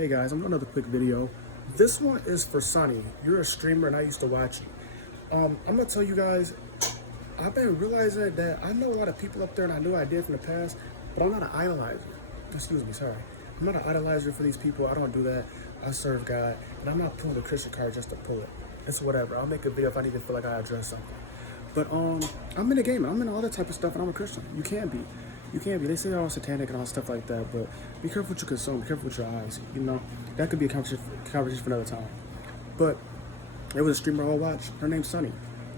Hey guys, I'm doing another quick video. This one is for Sunny. You're a streamer and I used to watch you. I'm gonna tell you guys, I've been realizing that I know a lot of people up there and I knew I did from the past, but I'm not an idolizer. Excuse me, sorry. I'm not an idolizer for these people. I don't do that. I serve God, and I'm not pulling the Christian card just to pull it. It's whatever. I'll make a video if I need to feel like I address something. But I'm in the game. I'm in all that type of stuff, and I'm a Christian. You can be. You can be. They say they're all satanic and all stuff like that, but be careful what you consume. Be careful with your eyes. You know, that could be a conversation for another time. But there was a streamer I watched. Her name's Sunny.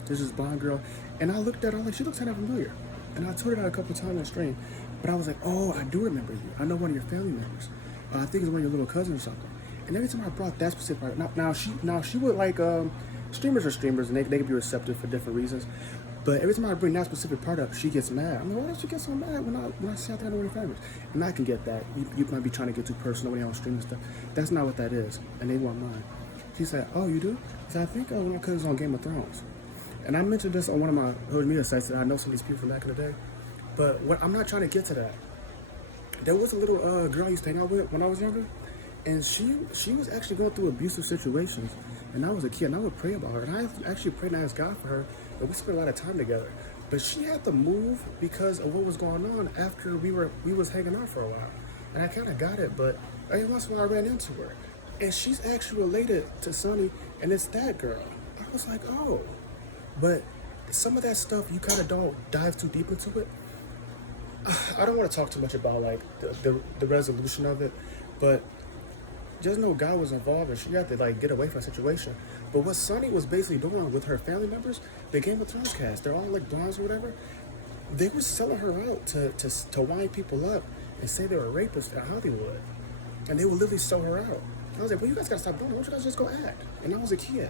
This is blonde girl, and I looked at her like she looks kind of familiar. And I told her that a couple times on stream, but I was like, oh, I do remember you. I know one of your family members. I think it's one of your little cousins or something. And every time I brought that specific part, now she would like streamers are streamers and they can be receptive for different reasons. But every time I bring that specific part up, she gets mad. I'm like, why does she get so mad when I say I think I know one of your families? And I can get that. You might be trying to get too personal when you're on stream and stuff. That's not what that is. And they want mine. She said, oh, you do? I said, I think one of my cousins on Game of Thrones. And I mentioned this on one of my social media sites that I know some of these people from back in the day. But I'm not trying to get to that. There was a little girl I used to hang out with when I was younger. And she was actually going through abusive situations. And I was a kid, and I would pray about her. And I actually prayed and asked God for her. And we spent a lot of time together. But she had to move because of what was going on after we was hanging out for a while. And I kind of got it, but every once in a while I ran into her. And she's actually related to Sunny, and it's that girl. I was like, oh. But some of that stuff, you kind of don't dive too deep into it. I don't want to talk too much about like the resolution of it, but just know God was involved and she had to like get away from the situation. But what Sunny was basically doing with her family members, the Game of Thrones cast, they're all like blondes or whatever, they were selling her out to wind people up and say they were rapists in Hollywood. And they would literally sell her out. I was like, well, you guys gotta stop doing it. Why don't you guys just go act? And I was a kid.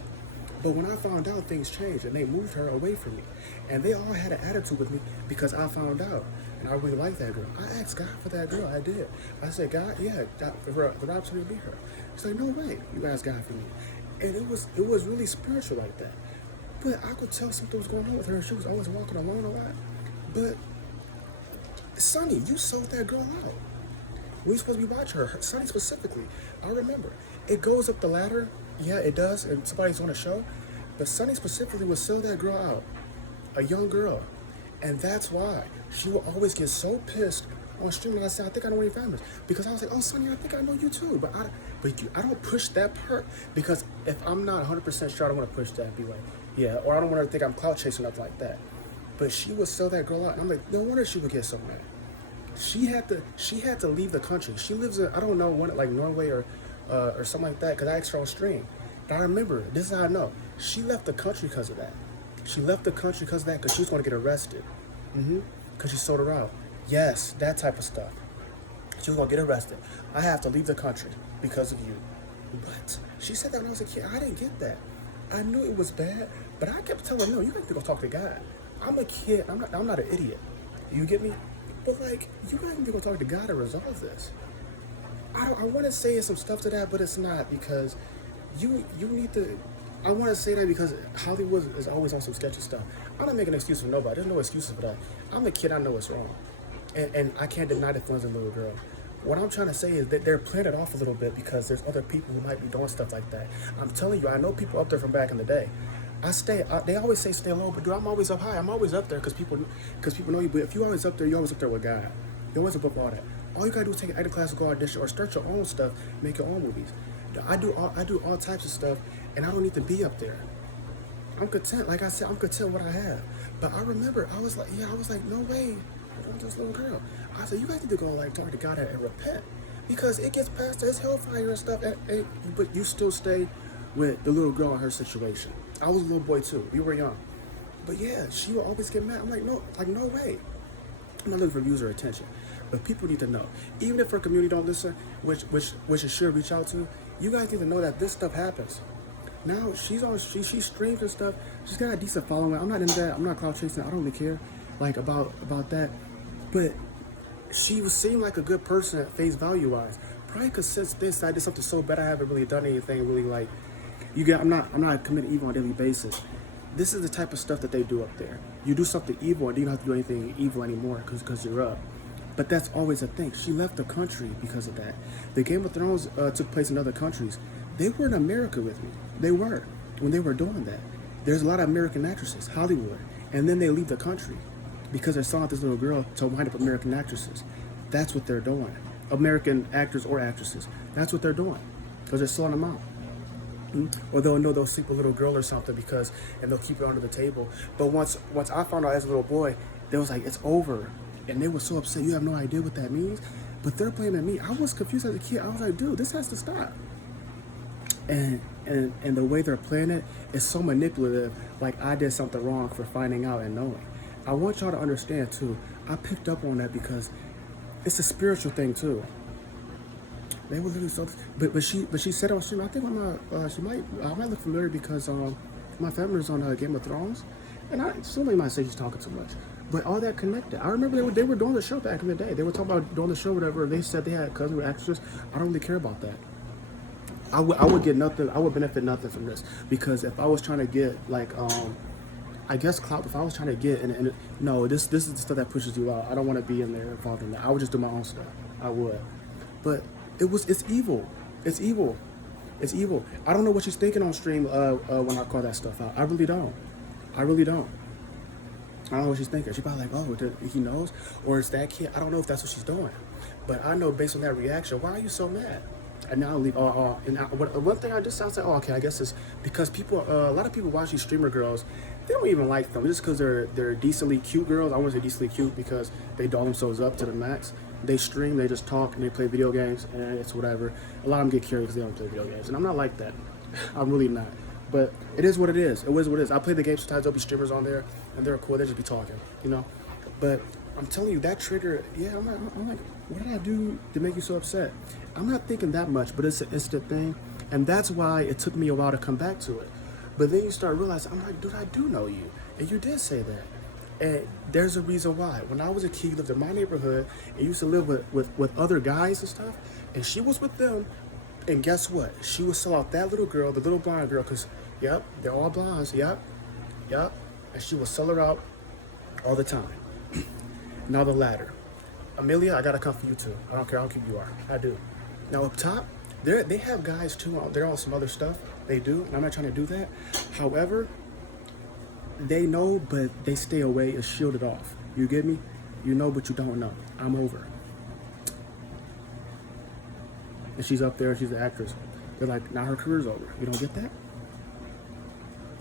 But when I found out, things changed and they moved her away from me. And they all had an attitude with me because I found out. And I really liked that girl. I asked God for that girl. I did. I said, God, yeah, for the opportunity to be her. She's like, no way. You asked God for me. And it was really spiritual like that. But I could tell something was going on with her. She was always walking alone a lot. But Sunny, you sold that girl out. We were supposed to be watching her. Sunny specifically. I remember. It goes up the ladder. Yeah, it does. And somebody's on a show. But Sunny specifically would sell that girl out. A young girl. And that's why she would always get so pissed on stream. And I said, I think I know one of your families. Because I was like, oh, Sunny, I think I know you too. But I don't push that part. Because if I'm not 100% sure, I don't want to push that and be like, yeah. Or I don't want her to think I'm clout chasing, nothing like that. But she would sell that girl out. And I'm like, no wonder she would get so mad. She had to leave the country. She lives in, I don't know, like Norway or something like that. Because I asked her on stream. But I remember, this is how I know. She left the country because of that. She left the country because of that, because she was going to get arrested. Because she sold her out. Yes, that type of stuff. She was going to get arrested. I have to leave the country because of you. But she said that when I was a kid. I didn't get that. I knew it was bad, but I kept telling her, no, you got to go talk to God. I'm a kid. I'm not an idiot. You get me? But like, you got to go talk to God to resolve this. I want to say some stuff to that, but it's not, because you need to. I want to say that because Hollywood is always on some sketchy stuff. I'm not making an excuse for nobody. There's no excuses for that. I'm a kid. I know it's wrong. And I can't deny the feelings of a little girl. What I'm trying to say is that they're playing it off a little bit because there's other people who might be doing stuff like that. I'm telling you, I know people up there from back in the day. They always say stay low, but dude, I'm always up high. I'm always up there because people know you. But if you're always up there, you're always up there with God. You're always above all that. All you gotta do is take an acting class, go audition, or start your own stuff, make your own movies. I do all types of stuff, and I don't need to be up there. I'm content. Like I said, I'm content with what I have. But I remember, I was like, no way. I want this little girl. I said, you guys need to go like talk to God and repent, because it gets past this hellfire and stuff. But you still stay with the little girl in her situation. I was a little boy too. We were young. But yeah, she would always get mad. I'm like, no way. I'm not looking for views or attention. But people need to know. Even if her community don't listen, which it should reach out to, you guys need to know that this stuff happens. Now she streams and stuff. She's got a decent following. I'm not in that. I'm not cloud chasing. I don't really care like about that. But she seemed like a good person at face value wise. Probably because since this I did something so bad, I haven't really done anything really like. I'm not committing evil on a daily basis. This is the type of stuff that they do up there. You do something evil and you don't have to do anything evil anymore because you're up. But that's always a thing. She left the country because of that. The Game of Thrones took place in other countries. They were in America with me. They were when they were doing that. There's a lot of American actresses, Hollywood, and then they leave the country because they saw this little girl to wind up American actresses. That's what they're doing. American actors or actresses. That's what they're doing because they're selling them out. Or they'll know they'll sleep with a little girl or something and they'll keep it under the table. But once I found out as a little boy, they was like, it's over. And they were so upset. You have no idea what that means. But they're blaming me. I was confused as a kid. I was like, dude, this has to stop. And the way they're playing it is so manipulative, like I did something wrong for finding out and knowing. I want y'all to understand too, I picked up on that because it's a spiritual thing too. They were literally so, but she said on stream, I think I might look familiar because my family's on Game of Thrones, and somebody might say she's talking too much, but all that connected. I remember they were doing the show back in the day. They were talking about doing the show, whatever. They said they had cousins with actresses. I don't really care about that. I would get nothing. I would benefit nothing from this because if I was trying to get like I guess clout. If I was trying to get and no, this is the stuff that pushes you out. I don't want to be in there involved in that. I would just do my own stuff. I would, but it's evil. It's evil. It's evil. I don't know what she's thinking on stream when I call that stuff out. I really don't. I really don't. I don't know what she's thinking. She's probably like, oh, he knows, or it's that kid. I don't know if that's what she's doing, but I know based on that reaction. Why are you so mad? And now I leave. One thing I just sounds like, okay, I guess it's because people, a lot of people watch these streamer girls. They don't even like them just because they're decently cute girls. I want to say decently cute because they doll themselves up to the max. They stream, they just talk, and they play video games, and it's whatever. A lot of them get carried because they don't play video games, and I'm not like that. I'm really not. But it is what it is. It is what it is. I play the game sometimes. There'll be streamers on there, and they're cool. They just be talking, you know. But I'm telling you, that trigger. Yeah, I'm like, what did I do to make you so upset? I'm not thinking that much, but it's the thing, and that's why it took me a while to come back to it. But then you start realizing, I'm like, dude, I do know you, and you did say that. And there's a reason why. When I was a kid, lived in my neighborhood, and used to live with other guys and stuff, and she was with them, and guess what? She would sell out that little girl, the little blonde girl, because, yep, they're all blondes, yep, and she would sell her out all the time. Now the ladder. Amelia, I gotta come for you too. I don't care how cute you are. I do. Now up top, they have guys too. They're on some other stuff. They do, and I'm not trying to do that. However, they know, but they stay away. It's shielded off. You get me? You know, but you don't know. I'm over. And she's up there. She's an actress. They're like, now her career's over. You don't get that?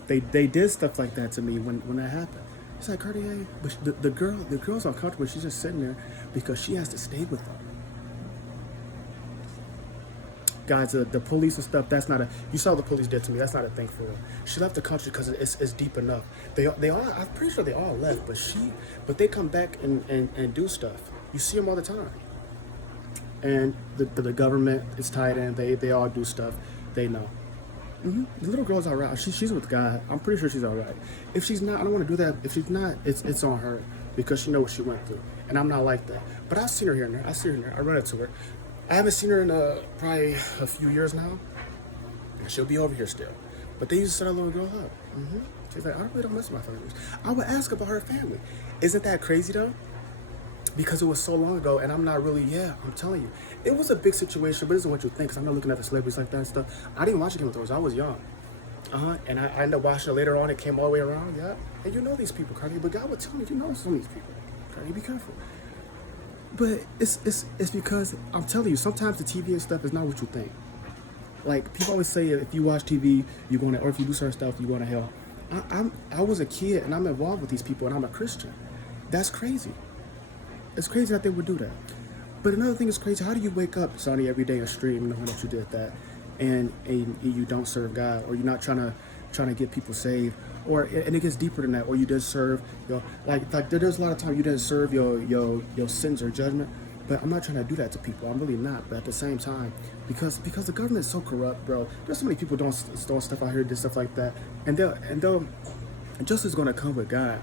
They did stuff like that to me when that happened. It's like, Cartier, but the girl's uncomfortable. She's just sitting there because she has to stay with them. Guys, the police and stuff, that's not you saw what the police did to me, that's not a thing for her. She left the country because it's deep enough. They all, I'm pretty sure they all left, but they come back and do stuff. You see them all the time. And the government is tied in, they all do stuff, they know. The little girl's all right. She's with God. I'm pretty sure she's all right. If she's not, I don't want to do that. If she's not, it's on her because she knows what she went through. And I'm not like that. But I've seen her here and there. I see her in there. I run into her. I haven't seen her in probably a few years now. And she'll be over here still. But they used to set a little girl up. She's like, I really don't mess with my family. I would ask about her family. Isn't that crazy though? Because it was so long ago, and I'm not really, I'm telling you. It was a big situation, but it isn't what you think, because I'm not looking at the celebrities like that and stuff. I didn't watch Game of Thrones. I was young. And I ended up watching it later on. It came all the way around, And you know these people, Cardi, but God would tell me, you know some of these people. Cardi, be careful. But it's because, I'm telling you, sometimes the TV and stuff is not what you think. Like, people always say if you watch TV, you're going to, or if you do certain stuff, you're going to hell. I was a kid, and I'm involved with these people, and I'm a Christian. That's crazy. It's crazy that they would do that. But another thing is crazy. How do you wake up, Sunni, every day and stream knowing that you did that, and you don't serve God, or you're not trying to get people saved, or and it gets deeper than that, or you didn't serve like there's a lot of times you didn't serve your sins or judgment. But I'm not trying to do that to people. I'm really not. But at the same time, because the government is so corrupt, bro. There's so many people doing stuff out here, did stuff like that, and they'll justice is gonna come with God.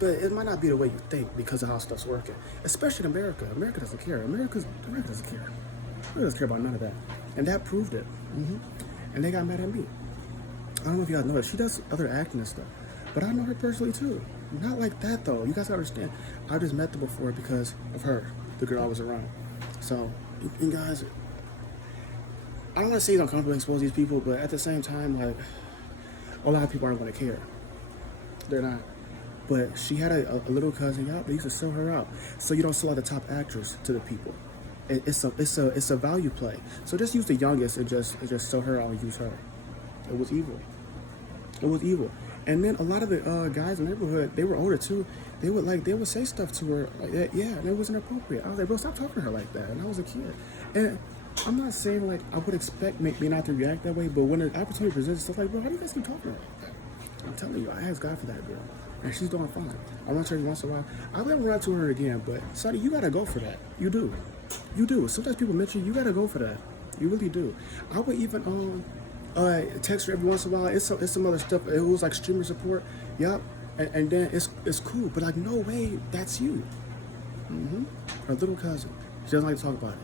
But it might not be the way you think because of how stuff's working. Especially in America. America doesn't care. America doesn't care. America doesn't care about none of that. And that proved it. And they got mad at me. I don't know if you guys know that. She does other acting and stuff. But I know her personally too. Not like that though. You guys gotta understand. I just met her before because of her. the girl I was around. So, and guys, I don't want to say it's uncomfortable to expose these people, but at the same time, like, a lot of people aren't going to care. They're not. But she had a little cousin, y'all, but you can sell her out. So you don't sell out the top actress to the people. It's a value play. So just use the youngest and just sell her out and use her. It was evil. It was evil. And then a lot of the guys in the neighborhood, they were older too. They would say stuff to her like that. Yeah, and it wasn't appropriate. I was like, bro, stop talking to her like that. And I was a kid. And I'm not saying like I would expect me not to react that way, but when an opportunity presents itself, like, bro, how do you guys keep talking to her like that? I'm telling you, I asked God for that girl, and she's doing fine. I run to her once in a while. I will never run to her again, but Sonny, you gotta go for that. You do. Sometimes people mention you gotta go for that. You really do. I would even text her every once in a while. It's some other stuff. It was like streamer support. Yep. And then it's cool, but like, no way, that's you. Her little cousin. She doesn't like to talk about it.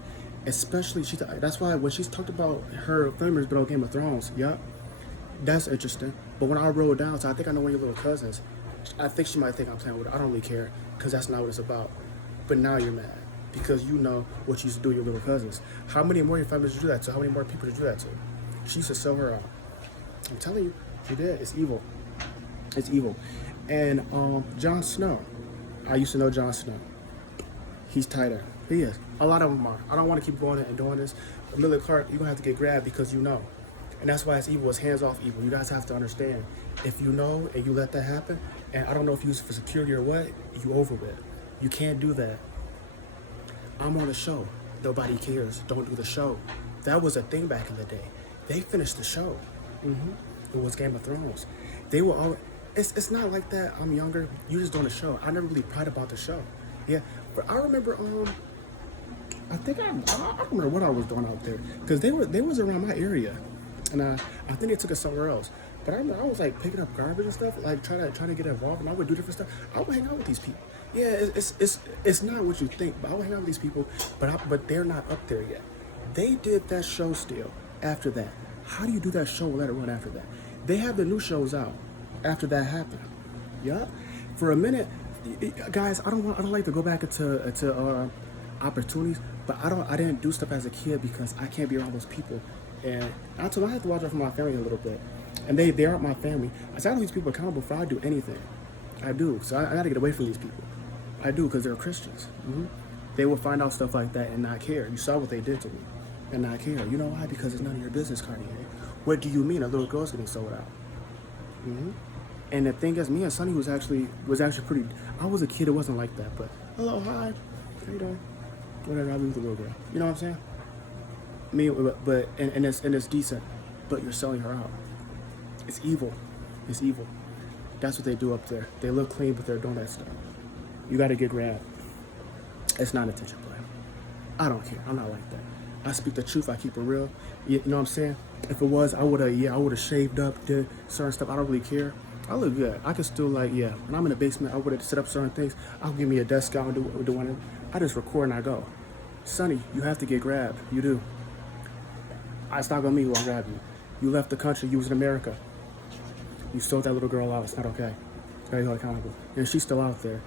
Especially, that's why when she's talked about her famous but on Game of Thrones, yep, that's interesting. But when I wrote down, so I think I know one of your little cousins, I think she might think I'm playing with her. I don't really care, because that's not what it's about. But now you're mad, because you know what you used to do with your little cousins. How many more of your families did you do that to? How many more people did you do that to? She used to sell her out. I'm telling you, she did. It's evil. It's evil. And Jon Snow, I used to know Jon Snow. He's tighter. He is. A lot of them are. I don't want to keep going and doing this. Emilia Clarke, you're going to have to get grabbed because you know. And that's why it's evil. It's hands-off evil. You guys have to understand. If you know and you let that happen, and I don't know if you use it for security or what, you over with. You can't do that. I'm on a show. Nobody cares. Don't do the show. That was a thing back in the day. They finished the show. It was Game of Thrones. They were all. It's not like that. I'm younger. You just doing the show. I never really cried about the show. Yeah, but I remember. I think I don't remember what I was doing out there, because they was around my area, and I think they took it somewhere else. But I remember I was like picking up garbage and stuff, like trying to get involved, and I would do different stuff. I would hang out with these people. Yeah, it's not what you think, but I would hang out with these people, but they're not up there yet. They did that show still after that. How do you do that show and let it run after that? They have the new shows out after that happened. Yeah, for a minute, guys. I don't like to go back into opportunities, but I didn't do stuff as a kid because I can't be around those people. And I told them I have to watch out for my family a little bit, and they aren't my family. I said I hold these people accountable before I do anything. I do, so I got to get away from these people. I do, because they're Christians. They will find out stuff like that and not care. You saw what they did to me, and not care. You know why? Because it's none of your business, Cartier. What do you mean a little girl's getting sold out? And the thing is, me and Sunny was actually pretty. I was a kid. It wasn't like that, but hello, hi, how you doing? Whatever, I'll be with the little girl. You know what I'm saying? Me, but it's decent, but you're selling her out. It's evil. It's evil. That's what they do up there. They look clean, but they're doing that stuff. You got to get grabbed. It's not attention play. I don't care. I'm not like that. I speak the truth. I keep it real. You know what I'm saying? If it was, I would have shaved up, did certain stuff. I don't really care. I look good. I can still when I'm in the basement, I would have set up certain things. I'll give me a desk. I'll do one. I just record and I go. Sonny, you have to get grabbed. You do. It's not gonna be who I'll grab you. You left the country. You was in America. You sold that little girl out. It's not okay. Gotta be held accountable. And she's still out there.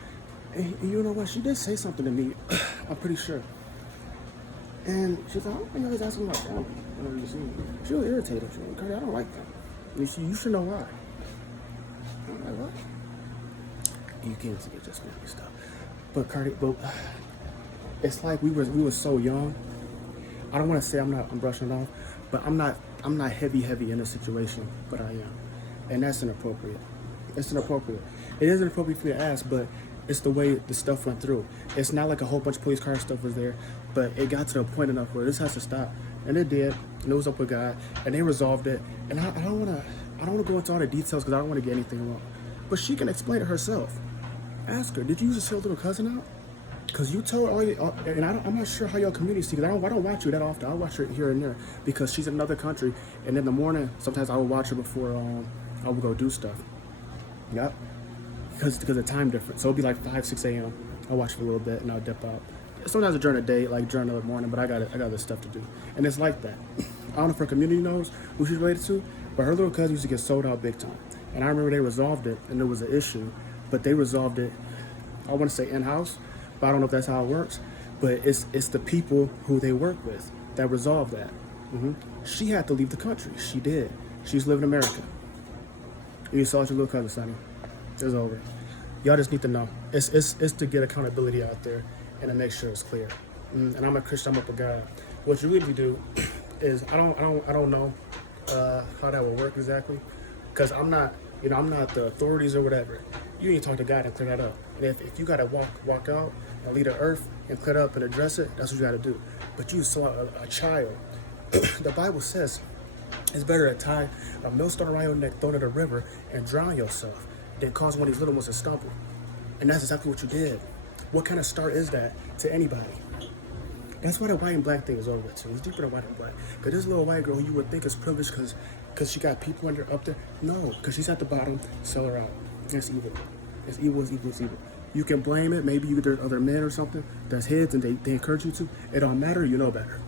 And you know what? She did say something to me. I'm pretty sure. And she's like, I was asking about family. She was irritated. She was like, I don't like that. And you should know why. I'm like, what? You can't see it just family stuff. But it's like we were so young. I don't want to say I'm brushing it off, but I'm not heavy in the situation, but I am. And that's inappropriate. It's inappropriate. It is inappropriate for you to ask, but it's the way the stuff went through. It's not like a whole bunch of police car stuff was there, but it got to the point enough where this has to stop. And it did, and it was up with God, and they resolved it. And I don't want to go into all the details because I don't want to get anything wrong. But she can explain it herself. Ask her, did you use to sell little cousin out? Because you told and I'm not sure how your community see, because I don't watch you that often. I watch her here and there because she's in another country. And in the morning, sometimes I will watch her before I will go do stuff. Yep. Because the time difference. So it'll be like 5, 6 a.m. I'll watch it a little bit and I'll dip out. Sometimes during the day, like during the morning, but I got other stuff to do. And it's like that. I don't know if her community knows who she's related to, but her little cousin used to get sold out big time. And I remember they resolved it, and there was an issue, but they resolved it, I want to say in-house, but I don't know if that's how it works. but it's the people who they work with that resolve that. She had to leave the country. She did. She's living in America. You saw your little cousin, Sonny. It's over. Y'all just need to know. It's to get accountability out there and to make sure it's clear. And I'm a Christian. I'm up with God. What you really do is I don't know how that will work exactly, because I'm not the authorities or whatever. You need to talk to God and clear that up. And if you gotta walk out and leave the earth and clear it up and address it, that's what you gotta do. But you saw a child. The Bible says it's better to tie a millstone around your neck, throw it in a river, and drown yourself than cause one of these little ones to stumble. And that's exactly what you did. What kind of start is that to anybody? That's why the white and black thing is over with too. It's deeper than white and black. Because this little white girl who you would think is privileged because she got people up there. No, because she's at the bottom, sell her out. It's evil. It's evil, it's evil, it's evil. You can blame it. Maybe there's other men or something that's his and they encourage you to. It don't matter. You know better.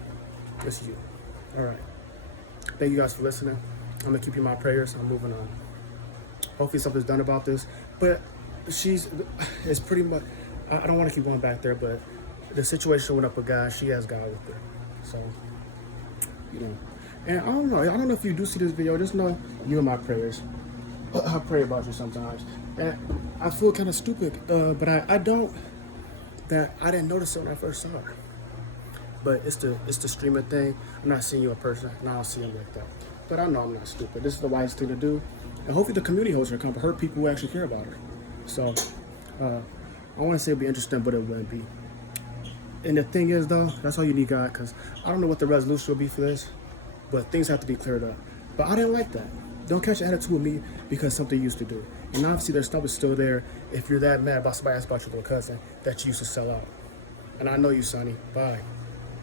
It's you. All right. Thank you guys for listening. I'm going to keep you in my prayers. I'm moving on. Hopefully something's done about this. But it's pretty much, I don't want to keep going back there, but the situation went up with God. She has God with her. So, And I don't know if you do see this video, just know you're in my prayers. I pray about you sometimes. And I feel kind of stupid, but I didn't notice it when I first saw her. But it's the streamer thing. I'm not seeing you in person, and I don't see him like that. But I know I'm not stupid. This is the wisest thing to do. And hopefully the community hosts her come, her people who actually care about her. So, I want to say it'd be interesting, but it wouldn't be. And the thing is, though, that's all you need, God, because I don't know what the resolution will be for this, but things have to be cleared up. But I didn't like that. Don't catch an attitude with me because something you used to do. And obviously their stuff is still there if you're that mad about somebody else about your little cousin that you used to sell out. And I know you, Sonny. Bye.